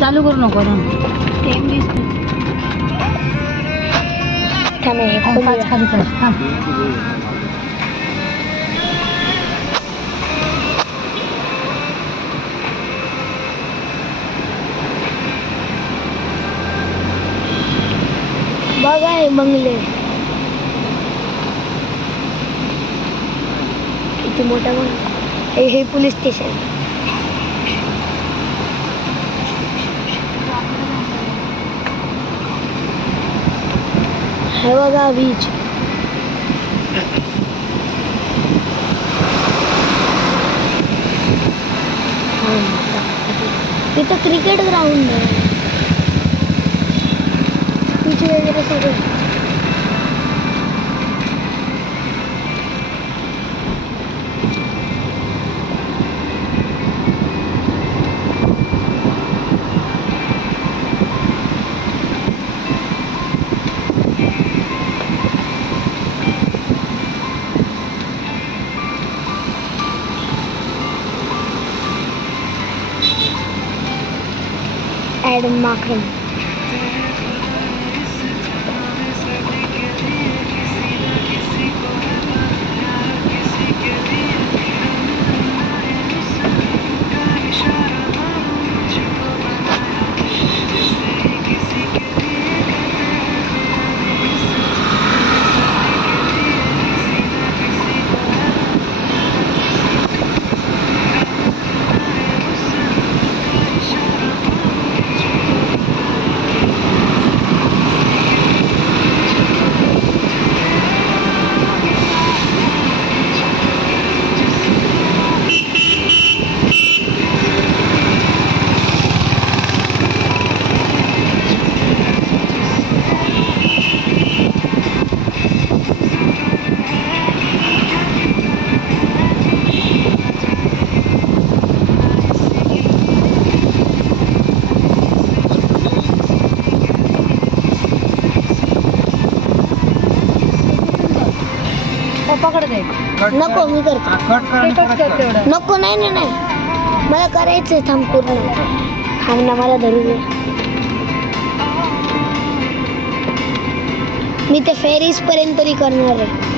चालू करू नको ना. पाच खाली कर. बघा हे बंगले किती मोठा बंगला. हे पोलीस स्टेशन. हे बघा बीच. इथं क्रिकेट ग्राउंड आहे. बीच वगैरे सगळं. Adam Makram. पकड दे. नको मी करतो. नको नाही नाही नाही मला करायचंय. थांब पूर्ण. थांब ना मला धरू दे. मी ते फेरीज पर्यंत तरी करणार आहे.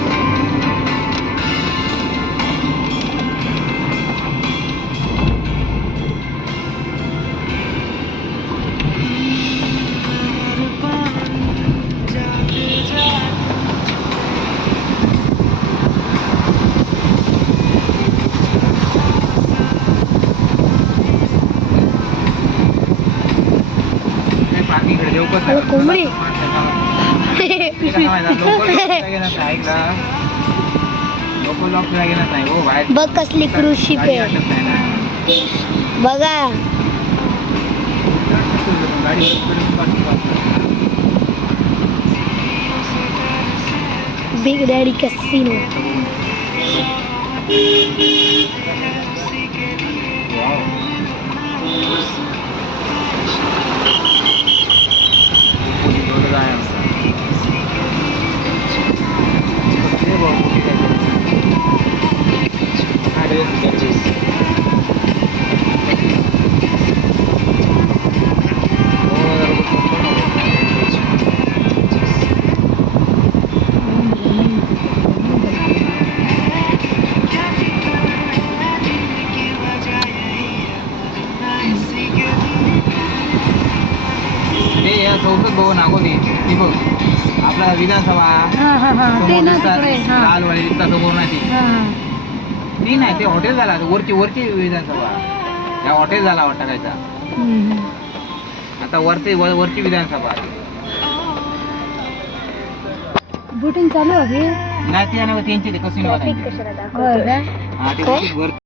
कोंबडी बघ कसली क्रूज शिप आहे. बघा बिग डॅडी कॅसिनो. संसद भवन अगोदर ती बघ आपला विधानसभा लालवाडी समोर नाही ती नाही ते हॉटेल झाला. वरची विधानसभा या हॉटेल झाला वाटतं कायचा. आता वरची विधानसभा बुटिंग चालू आहे नाही. ते त्यांची कसिनो